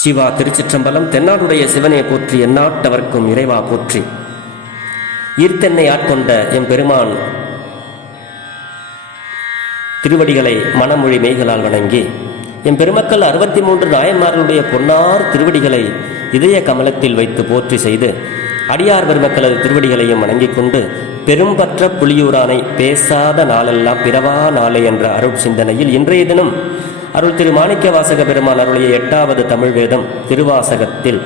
சிவா திருச்சிற்றம்பலம். தென்னாடுடைய சிவனை போற்றி, எந்நாட்டவர்க்கும் இறைவா போற்றி. ஈர்த்தென்னை ஆட்கொண்ட எம் பெருமான் திருவடிகளை மனமொழி மெய்களால் வணங்கி, எம் பெருமக்கள் 63 நாயன்மார்களுடைய பொன்னார் திருவடிகளை இதய கமலத்தில் வைத்து போற்றி செய்து, அடியார் பெருமக்களது திருவடிகளையும் வணங்கிக் கொண்டு, பெரும்பற்ற புலியூரானை பேசாத நாளெல்லாம் பிறவா நாளை என்ற அருள் சிந்தனையில் இன்றைய தினம் அருள் திரு மாணிக்க வாசக பெருமான் அருளிய 8வது தமிழ் வேதம் திருவாசகத்தில்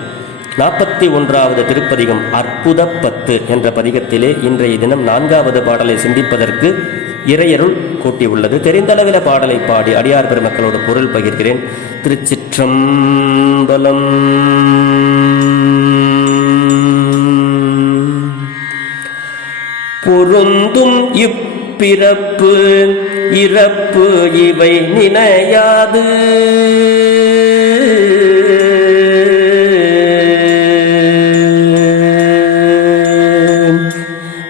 41வது திருப்பதிகம் அற்புத 10 என்ற பதிகத்திலே இன்றைய தினம் 4வது பாடலை சிந்திப்பதற்கு இறையருள் கூட்டியுள்ளது. தெரிந்தளவில் பாடலை பாடி அடியார் பெருமக்களோடு பொருள் பகிர்கிறேன். திருச்சிற்றம்பலம். பொருந்தும் இப்பிறப்பு இறப்பு இவை நினையாது,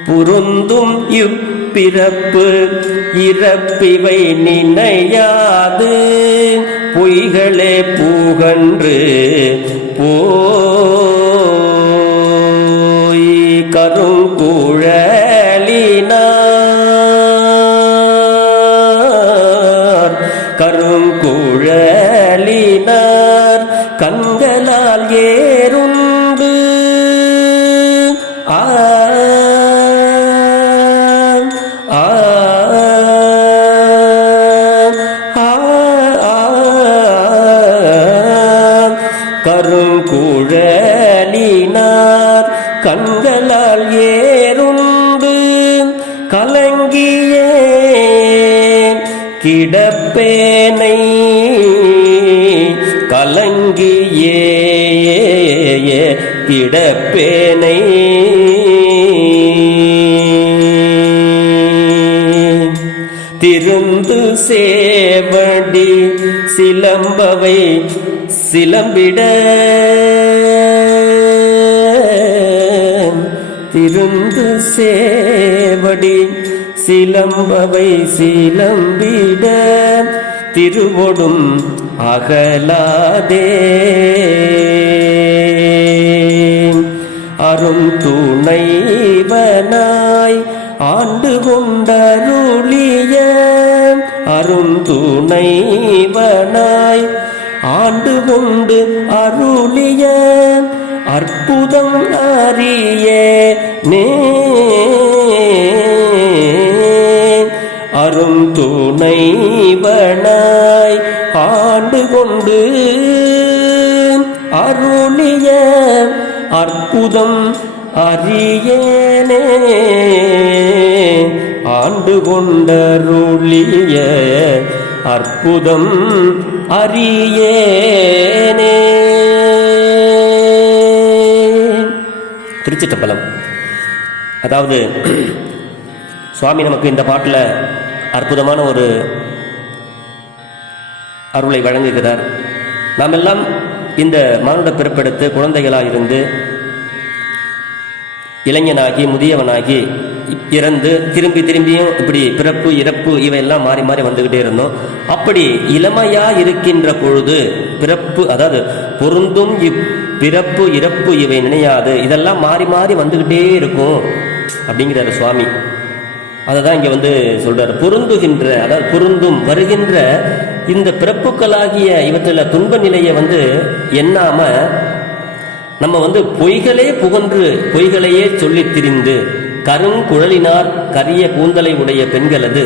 பொருந்தும் இப்பிறப்பு இறப்பிவை நினையாது, பொய்களே புகன்று போய் கருங்குழலினார் கண்களால் ஏறுண்டு கருங்குழலினார் கண்களால் ஏறுண்டு கலங்கியே கிடப்பேனை கலங்கியே கிடப்பேனை திருந்து சேவடி சிலம்பவை சிலம்பிட, திருந்து சேவடி சிலம்பவை சிலம்பிட, திருவொடும் அகலாதே அருந்துணைவனாய் ஆண்டு கொண்டருளிய, அருந்துணைவனாய் ஆண்டு கொண்டு அருளிய அற்புதம் அறிய நே அருந்துணைவனாய் ஆண்டு கொண்டு அருளிய அற்புதம் அறியேனே, ஆண்டு கொண்டருளிய அற்புதம் அறியேனே. திருச்சிற்றம்பலம். அதாவது சுவாமி நமக்கு இந்த பாட்டில் அற்புதமான ஒரு அருளை வழங்குகிறார். நாம் எல்லாம் இந்த மானுட பிறப்பெடுத்து குழந்தைகளாக இருந்து இளைஞனாகி முதியவனாகி இறந்து திரும்பியும் இப்படி பிறப்பு இறப்பு இவையெல்லாம் மாறி மாறி வந்துகிட்டே இருந்தோம். அப்படி இளமையா இருக்கின்ற பொழுது பிறப்பு, அதாவது பொருந்தும் பிறப்பு இறப்பு இவை நினையாது, இதெல்லாம் மாறி மாறி வந்துகிட்டே இருக்கும் அப்படிங்கிறாரு சுவாமி. அதை தான் இங்கே சொல்றாரு. பொருந்துகின்ற, அதாவது பொருந்தும் வருகின்ற இந்த பிறப்புக்களாகிய இவற்றில் துன்ப நிலையை எண்ணாம நம்ம பொய்களே புகன்று பொய்களையே சொல்லி திரிந்து, கருங்குழலினார் கரிய கூந்தலை உடைய பெண்களது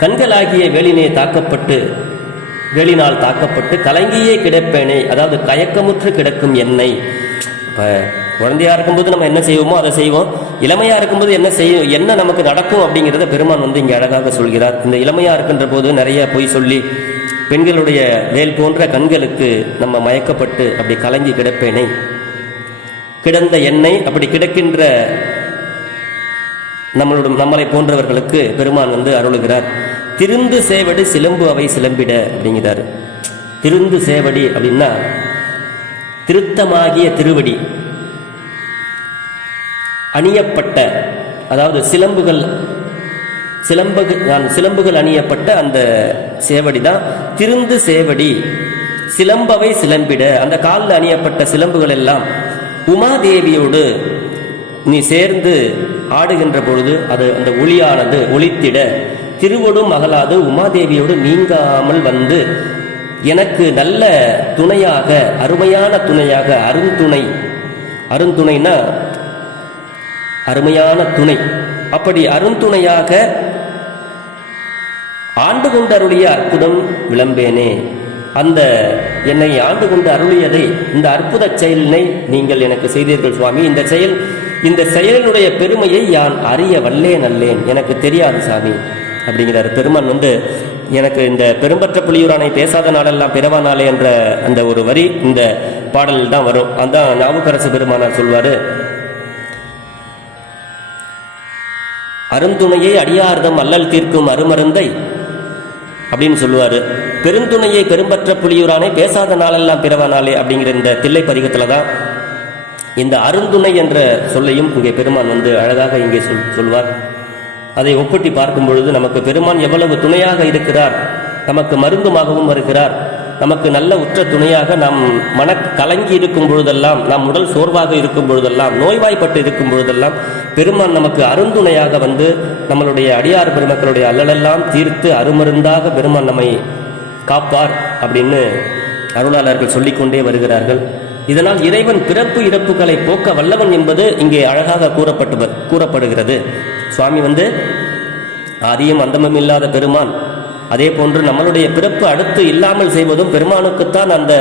கண்களாகிய வேலினால் தாக்கப்பட்டு கலங்கியே கிடப்பேனே, அதாவது கயக்கமுற்று கிடக்கும் என்னை. இப்போ குழந்தையா இருக்கும்போது நம்ம என்ன செய்வோமோ அதை செய்வோம், இளமையா இருக்கும்போது என்ன நமக்கு நடக்கும் அப்படிங்கிறத பெருமான் இங்கே அழகாக சொல்கிறார். இந்த இளமையா இருக்கின்ற போது நிறைய பொய் சொல்லி பெண்களுடைய வேல் போன்ற கண்களுக்கு நம்ம மயக்கப்பட்டு அப்படி கலங்கி கிடப்பேனே, கிடந்த எண்ணெய் அப்படி கிடக்கின்ற நம்மளை போன்றவர்களுக்கு பெருமான் அருளுகிறார். திருந்து சேவடி சிலம்பு அவை சிலம்பிட அப்படிங்கிறார். திருந்து சேவடி அப்படின்னா திருத்தமாகிய திருவடி அணியப்பட்ட, அதாவது சிலம்புகள் அணியப்பட்ட அந்த சேவடி தான் திருந்து சேவடி சிலம்பவை சிலம்பிட, அந்த காலில் அணியப்பட்ட சிலம்புகள் எல்லாம் உமாதேவியோடு நீ சேர்ந்து ஆடுகின்ற பொழுது அது அந்த ஒளியானது ஒளித்திட, திருவொடும் அகலாது உமாதேவியோடு நீங்காமல் வந்து எனக்கு நல்ல துணையாக, அருமையான துணையாக, அருந்துணைனா அருமையான துணை, அப்படி அருந்துணையாக ஆண்டு கொண்டு அருளிய அற்புதம் விளம்பேனே. அந்த என்னை ஆண்டு கொண்டு அருளியதை, இந்த அற்புத செயலினை நீங்கள் எனக்கு செய்தீர்கள் சுவாமி. இந்த செயலினுடைய பெருமையை யான் அறிய வல்லேன் அல்லேன், எனக்கு தெரியாது சாமி அப்படிங்கிறார் பெருமான். எனக்கு இந்த பெரும்பற்ற புலியூரானை பேசாத நாளெல்லாம் பிறவா நாளே என்ற அந்த ஒரு வரி இந்த பாடலில் தான் வரும். அதான் நாவுக்கரசு பெருமானார் சொல்வாரு, அருந்துணையை அடியார்தம் அல்லல் தீர்க்கும் அருமருந்தை அப்படின்னு சொல்லுவாரு. பெருந்துணையை பெரும்பற்ற புலியூரானை பேசாத நாளெல்லாம் பிறவா நாளே அப்படிங்கிற இந்த தில்லை பதிகத்துல தான் இந்த அருந்துணை என்ற சொல்லையும் இங்கே பெருமான் அழகாக இங்கே சொல்வார். அதை ஒப்பிட்டு பார்க்கும் பொழுது நமக்கு பெருமான் எவ்வளவு துணையாக இருக்கிறார், நமக்கு மருந்துமாகவும் வருகிறார், நமக்கு நல்ல உற்ற துணையாக நாம் மன கலங்கி இருக்கும் பொழுதெல்லாம், நாம் உடல் சோர்வாக இருக்கும் பொழுதெல்லாம், நோய்வாய்ப்பட்டு இருக்கும் பொழுதெல்லாம் பெருமான் நமக்கு அருந்துணையாக நம்மளுடைய அடியார் பெருமக்களுடைய அல்லலெல்லாம் தீர்த்து அருமருந்தாக பெருமான் நம்மை காப்பார் அப்படின்னு அருளாளர்கள் சொல்லிக்கொண்டே வருகிறார்கள். இதனால் இறைவன் பிறப்பு இறப்புகளை போக்க வல்லவன் என்பது இங்கே அழகாக கூறப்படுகிறது. சுவாமி ஆதியும் அந்தமும் இல்லாத பெருமான். அதே போன்று நம்மளுடைய பிறப்பு அடுத்து இல்லாமல் செய்வதும் பெருமானுக்குத்தான் அந்த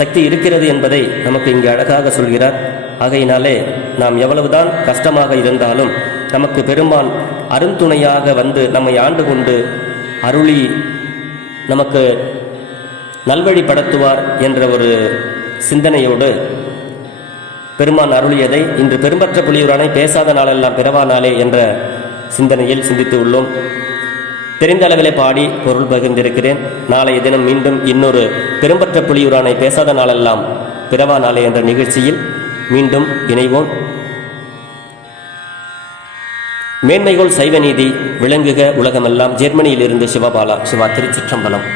சக்தி இருக்கிறது என்பதை நமக்கு இங்கே அழகாக சொல்கிறார். ஆகையினாலே நாம் எவ்வளவுதான் கஷ்டமாக இருந்தாலும் நமக்கு பெருமான் அருந்துணையாக நம்மை ஆண்டு கொண்டு அருளி நமக்கு நல்வழிப்படுத்துவார் என்ற ஒரு சிந்தனையோடு பெருமான் அருளியதை இன்று பெரும்பற்ற புலியூரானை பேசாத நாளெல்லாம் பிறவா நாளே என்ற சிந்தனையில் சிந்தித்து உள்ளோம். தெரிந்த அளவிலே பாடி பொருள் பகிர்ந்திருக்கிறேன். நாளைய தினம் மீண்டும் இன்னொரு பெரும்பற்ற புலியூரானை பேசாத நாளெல்லாம் பிறவா நாளே என்ற நிகழ்ச்சியில் மீண்டும் இணைவோம். மேன்மைகோள் சைவநீதி விளங்குக உலகமெல்லாம். ஜெர்மனியிலிருந்து சிவபாலா. சிவா, திருச்சிற்றம்பலம்.